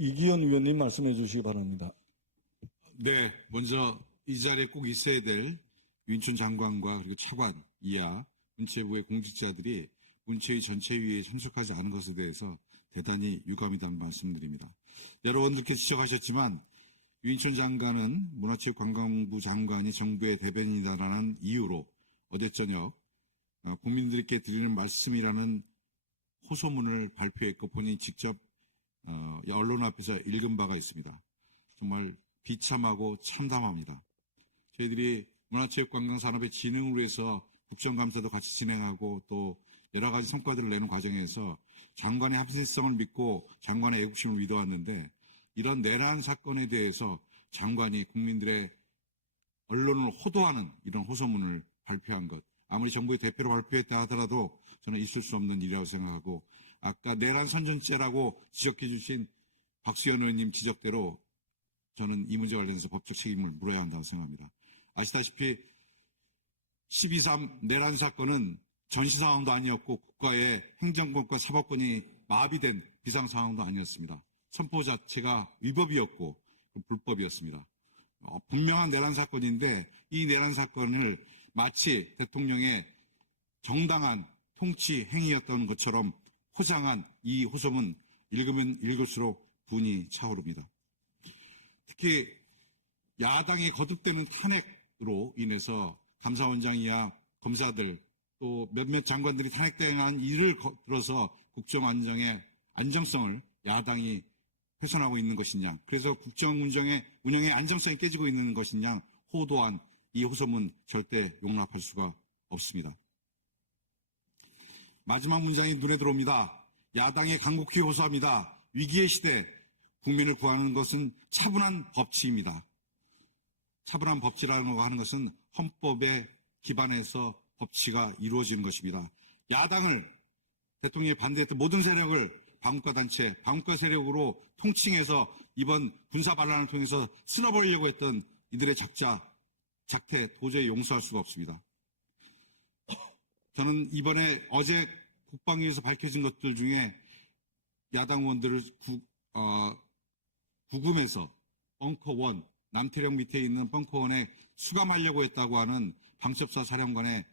이기현 의원님 말씀해 주시기 바랍니다. 네, 먼저 이 자리에 꼭 있어야 될 윤춘 장관과 그리고 차관 이하 문체부의 공직자들이 문체위 전체회의에 참석하지 않은 것에 대해서 대단히 유감이다는 말씀드립니다. 여러분들께서 지적하셨지만 윤춘 장관은 문화체육관광부 장관이 정부의 대변인이다라는 이유로 어제 저녁 국민들께 드리는 말씀이라는 호소문을 발표했고 본인이 직접 언론 앞에서 읽은 바가 있습니다. 정말 비참하고 참담합니다. 저희들이 문화체육관광산업의 진흥을 위해서 국정감사도 같이 진행하고 또 여러 가지 성과들을 내는 과정에서 장관의 합리성을 믿고 장관의 애국심을 믿어왔는데 이런 내란 사건에 대해서 장관이 국민들의 언론을 호도하는 이런 호소문을 발표한 것, 아무리 정부의 대표로 발표했다 하더라도 저는 있을 수 없는 일이라고 생각하고 아까 내란 선전죄라고 지적해 주신 박수현 의원님 지적대로 저는 이 문제 관련해서 법적 책임을 물어야 한다고 생각합니다. 아시다시피 12.3 내란 사건은 전시 상황도 아니었고 국가의 행정권과 사법권이 마비된 비상 상황도 아니었습니다. 선포 자체가 위법이었고 불법이었습니다. 분명한 내란 사건인데 이 내란 사건을 마치 대통령의 정당한 통치 행위였던 것처럼 포장한 이 호소문 읽으면 읽을수록 분이 차오릅니다. 특히 야당이 거듭되는 탄핵으로 인해서 감사원장 이하 검사들 또 몇몇 장관들이 탄핵당한 일을 들어서 국정 안정의 안정성을 야당이 훼손하고 있는 것이냐, 그래서 국정 운영의 안정성이 깨지고 있는 것이냐 호도한 이 호소문 절대 용납할 수가 없습니다. 마지막 문장이 눈에 들어옵니다. 야당이 간곡히 호소합니다. 위기의 시대 국민을 구하는 것은 차분한 법치입니다. 차분한 법치라는 거 하는 것은 헌법에 기반해서 법치가 이루어지는 것입니다. 야당을 대통령이 반대했던 모든 세력을 반국가 단체, 반국가 세력으로 통칭해서 이번 군사 반란을 통해서 쓸어버리려고 했던 이들의 작태 도저히 용서할 수가 없습니다. 저는 이번에 어제 국방위에서 밝혀진 것들 중에 야당 의원들을 구금해서 벙커1, 남태령 밑에 있는 벙커1에 수감하려고 했다고 하는 방첩사 사령관의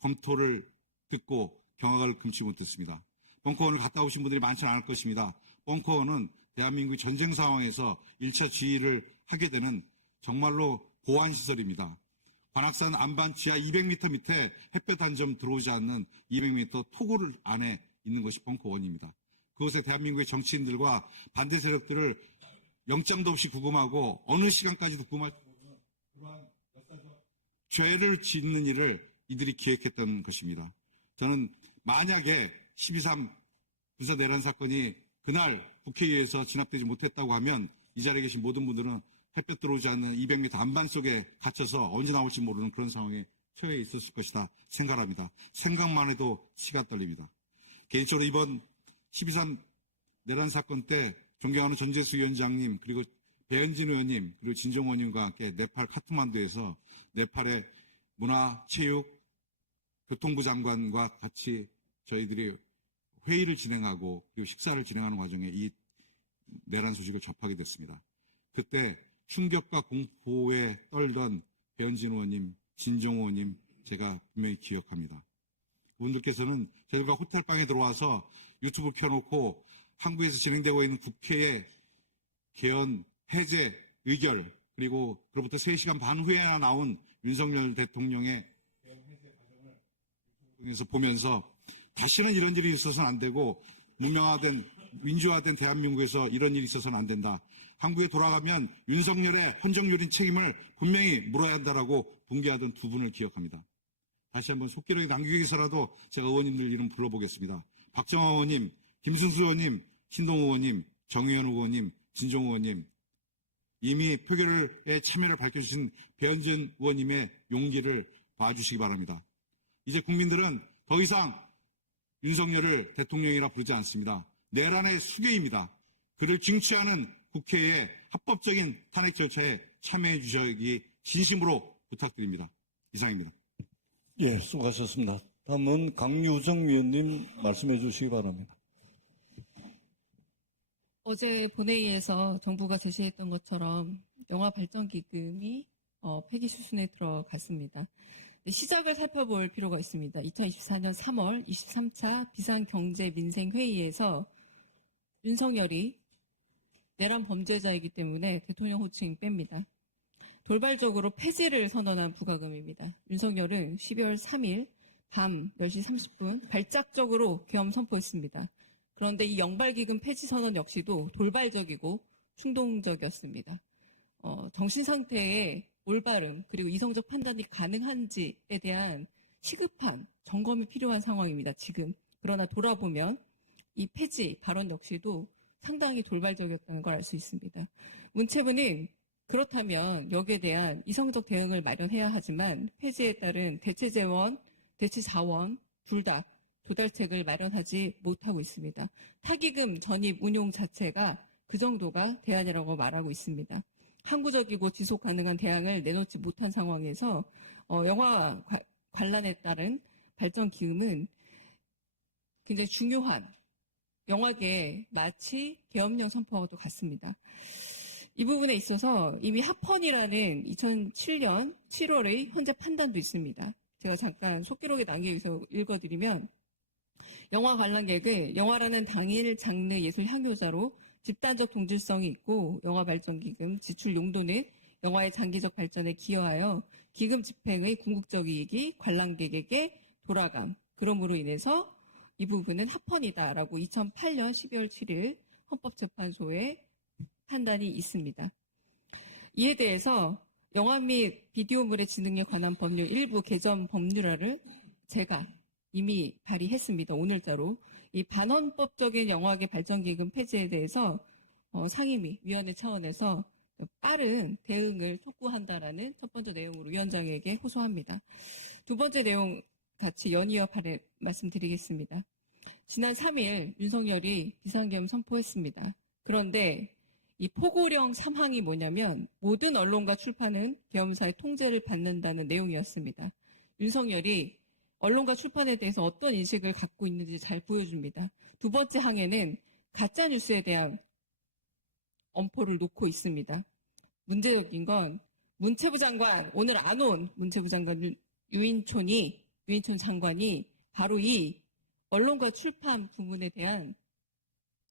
검토를 듣고 경악을 금치 못했습니다. 벙커1을 갔다 오신 분들이 많지는 않을 것입니다. 벙커1은 대한민국의 전쟁 상황에서 1차 지휘를 하게 되는 정말로 보안시설입니다. 관악산 안반 지하 200m 밑에 햇볕 한 점 들어오지 않는 200m 토굴 안에 있는 것이 벙커1입니다. 그곳에 대한민국의 정치인들과 반대 세력들을 영장도 없이 구금하고 어느 시간까지도 구금할 수 없는 그러한 역사적 죄를 짓는 일을 이들이 기획했던 것입니다. 저는 만약에 12.3 군사 내란 사건이 그날 국회의회에서 진압되지 못했다고 하면 이 자리에 계신 모든 분들은 햇볕 들어오지 않는 200m 안반 속에 갇혀서 언제 나올지 모르는 그런 상황에 처해 있었을 것이다 생각합니다. 생각만 해도 치가 떨립니다. 개인적으로 이번 12.3 내란 사건 때 존경하는 전재수 위원장님 그리고 배현진 의원님 그리고 진정원 의원님과 함께 네팔 카트만두에서 네팔의 문화, 체육, 교통부 장관과 같이 저희들이 회의를 진행하고 그리고 식사를 진행하는 과정에 이 내란 소식을 접하게 됐습니다. 그때 충격과 공포에 떨던 배현진 의원님, 진정호 의원님 제가 분명히 기억합니다. 그분들께서는 저희들과 호텔방에 들어와서 유튜브 켜놓고 한국에서 진행되고 있는 국회의 개헌 해제 의결 그리고 그로부터 3시간 반 후에나 나온 윤석열 대통령의 개헌 해제 과정을 유튜브 통해서 보면서 다시는 이런 일이 있어서는 안 되고 문명화된 민주화된 대한민국에서 이런 일이 있어서는 안 된다. 한국에 돌아가면 윤석열의 헌정유린 책임을 분명히 물어야 한다라고 분개하던 두 분을 기억합니다. 다시 한번 속기록에 남기기 위해서라도 제가 의원님들 이름 불러보겠습니다. 박정호 의원님, 김순수 의원님, 신동호 의원님, 정의원 의원님, 진종호 의원님, 이미 표결에 참여를 밝혀주신 배현진 의원님의 용기를 봐주시기 바랍니다. 이제 국민들은 더 이상 윤석열을 대통령이라 부르지 않습니다. 내란의 수괴입니다. 그를 징취하는 국회의 합법적인 탄핵 절차에 참여해 주시기 진심으로 부탁드립니다. 이상입니다. 예, 수고하셨습니다. 다음은 강유정 위원님 말씀해 주시기 바랍니다. 어제 본회의에서 정부가 제시했던 것처럼 영화 발전 기금이 폐기 수순에 들어갔습니다. 시작을 살펴볼 필요가 있습니다. 2024년 3월 23차 비상경제민생회의에서 윤석열이 내란 범죄자이기 때문에 대통령 호칭 뺍니다. 돌발적으로 폐지를 선언한 부과금입니다. 윤석열은 12월 3일 밤 10시 30분 발작적으로 계엄 선포했습니다. 그런데 이 영발기금 폐지 선언 역시도 돌발적이고 충동적이었습니다. 정신 상태의 올바름 그리고 이성적 판단이 가능한지에 대한 시급한 점검이 필요한 상황입니다. 지금. 그러나 돌아보면 이 폐지 발언 역시도 상당히 돌발적이었다는 걸 알 수 있습니다. 문체부는 그렇다면 여기에 대한 이성적 대응을 마련해야 하지만 폐지에 따른 대체재원, 대체자원 둘 다 조달책을 마련하지 못하고 있습니다. 타기금 전입 운용 자체가 그 정도가 대안이라고 말하고 있습니다. 항구적이고 지속 가능한 대안을 내놓지 못한 상황에서 영화 관람에 따른 발전 기금은 굉장히 중요한 영화계에 마치 계엄령 선포와도 같습니다. 이 부분에 있어서 이미 합헌이라는 2007년 7월의 현재 판단도 있습니다. 제가 잠깐 속기록에 남겨서 읽어드리면 영화 관람객을 영화라는 당일 장르 예술 향유자로 집단적 동질성이 있고 영화 발전 기금 지출 용도는 영화의 장기적 발전에 기여하여 기금 집행의 궁극적 이익이 관람객에게 돌아감. 그러므로 인해서 이 부분은 합헌이다라고 2008년 12월 7일 헌법재판소의 판단이 있습니다. 이에 대해서 영화 및 비디오물의 진흥에 관한 법률 일부 개정 법률안을 제가 이미 발의했습니다. 오늘자로. 이 반헌법적인 영화계 발전기금 폐지에 대해서 상임위 위원회 차원에서 빠른 대응을 촉구한다라는 첫 번째 내용으로 위원장에게 호소합니다. 두 번째 내용 같이 연이어 말씀드리겠습니다. 지난 3일 윤석열이 비상계엄 선포했습니다. 그런데 이 포고령 3항이 뭐냐면 모든 언론과 출판은 계엄사의 통제를 받는다는 내용이었습니다. 윤석열이 언론과 출판에 대해서 어떤 인식을 갖고 있는지 잘 보여줍니다. 두 번째 항에는 가짜뉴스에 대한 엄포를 놓고 있습니다. 문제적인 건 문체부 장관, 오늘 안 온 문체부 장관 유인촌 장관이 바로 이 언론과 출판 부문에 대한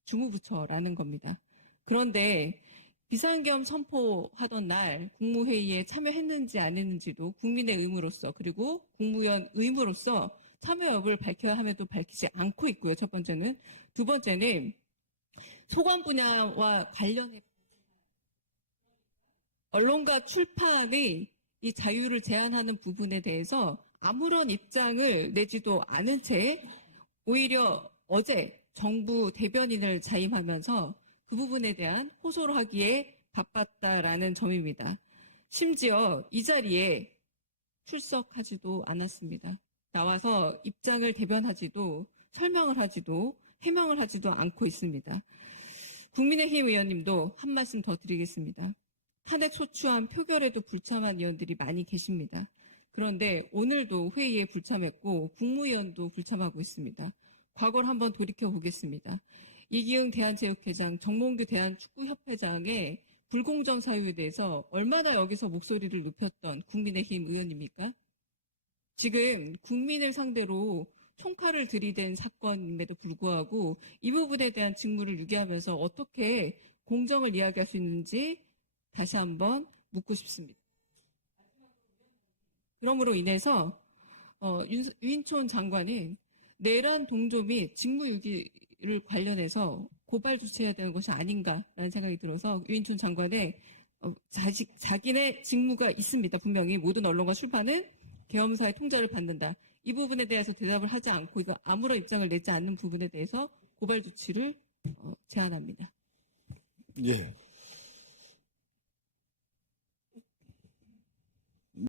주무부처라는 겁니다. 그런데 비상계엄 선포하던 날 국무회의에 참여했는지 안 했는지도 국민의 의무로서 그리고 국무위원 의무로서 참여 여부를 밝혀야 함에도 밝히지 않고 있고요. 첫 번째는. 두 번째는 소관 분야와 관련해 언론과 출판의 이 자유를 제한하는 부분에 대해서 아무런 입장을 내지도 않은 채 오히려 어제 정부 대변인을 자임하면서 그 부분에 대한 호소를 하기에 바빴다라는 점입니다. 심지어 이 자리에 출석하지도 않았습니다. 나와서 입장을 대변하지도 설명을 하지도 해명을 하지도 않고 있습니다. 국민의힘 의원님도 한 말씀 더 드리겠습니다. 탄핵 소추안 표결에도 불참한 의원들이 많이 계십니다. 그런데 오늘도 회의에 불참했고 국무위원도 불참하고 있습니다. 과거를 한번 돌이켜보겠습니다. 이기흥 대한체육회장, 정몽규 대한축구협회장의 불공정 사유에 대해서 얼마나 여기서 목소리를 높였던 국민의힘 의원입니까? 지금 국민을 상대로 총칼을 들이댄 사건임에도 불구하고 이 부분에 대한 직무를 유기하면서 어떻게 공정을 이야기할 수 있는지 다시 한번 묻고 싶습니다. 그러므로 인해서 유인촌 장관은 내란 동조 및 직무유기를 관련해서 고발 조치해야 되는 것이 아닌가라는 생각이 들어서 유인촌 장관의 자기네 직무가 있습니다. 분명히 모든 언론과 출판은 계엄사의 통제를 받는다. 이 부분에 대해서 대답을 하지 않고 이거 아무런 입장을 내지 않는 부분에 대해서 고발 조치를 제안합니다. 예.